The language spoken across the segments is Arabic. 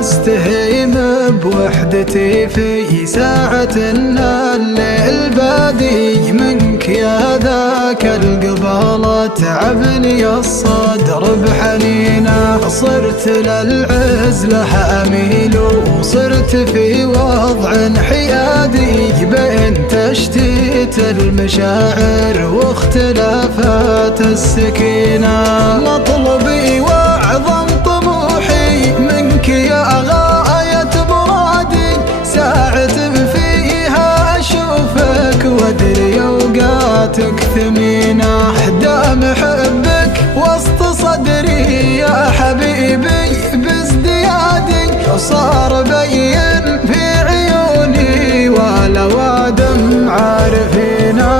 استهيم بوحدتي في ساعة الليل بادي منك يا ذاك القبالة تعبني الصدر بحنينه. صرت للعزلة أميل وصرت في وضع حيادي بين تشتيت المشاعر واختلافات السكينة. مطلبي وأعظم طموحي منك يا غاية مرادي، ساعة فيها أشوفك وأدري أوقاتك ثمينة. دام حبك وسط صدري يا حبيبي بازديادي، صار بين في عيوني والأوادم عارفينه.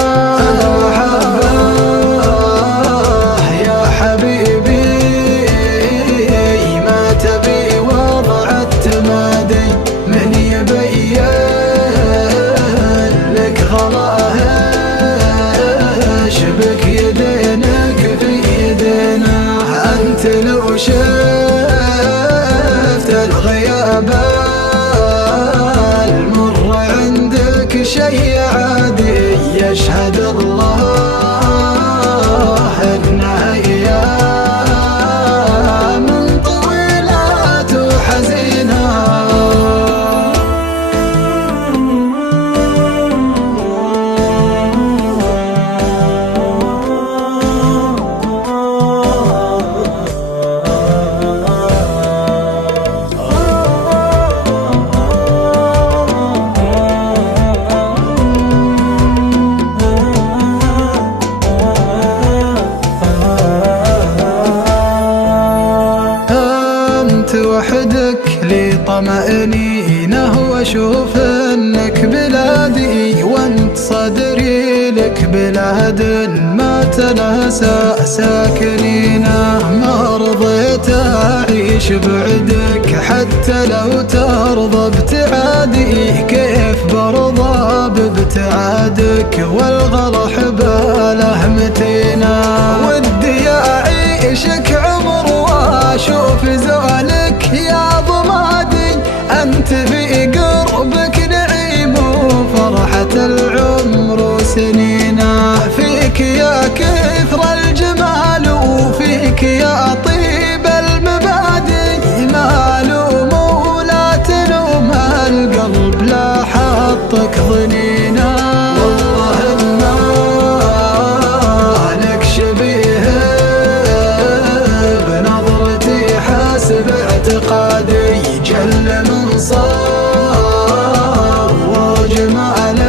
لو شفت الغياب المر عندك شي عادي، يشهد الله انها ايام طويلات وحزينه. وحدك لي طمأنينه واشوف انك بلادي، وانت صدري لك بلاد ما تناسى ساكنينه. ما رضيت اعيش بعدك حتى لو ترضى ابتعادي، كيف برضى بابتعادك والغلا حباله متينه. ودي اعيشك عمر واشوف زوالك يا ضمادي، أنت في قربك نعيم وفرحة العمر وسنينه. فيك يا كثر الجمال وفيك يا طيب المبادئ، ما لوم ولا تلوم القلب لا حطك ضنينه. والله ما لك شبيه بنظرتي حسب اعتقادي، جل من صار وجمالك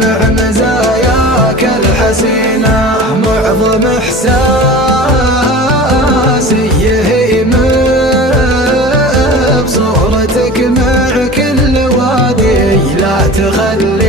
مع مزاياك الحسينة. معظم احساسي يهيم بصورتك مع كل وادي، لا تخلي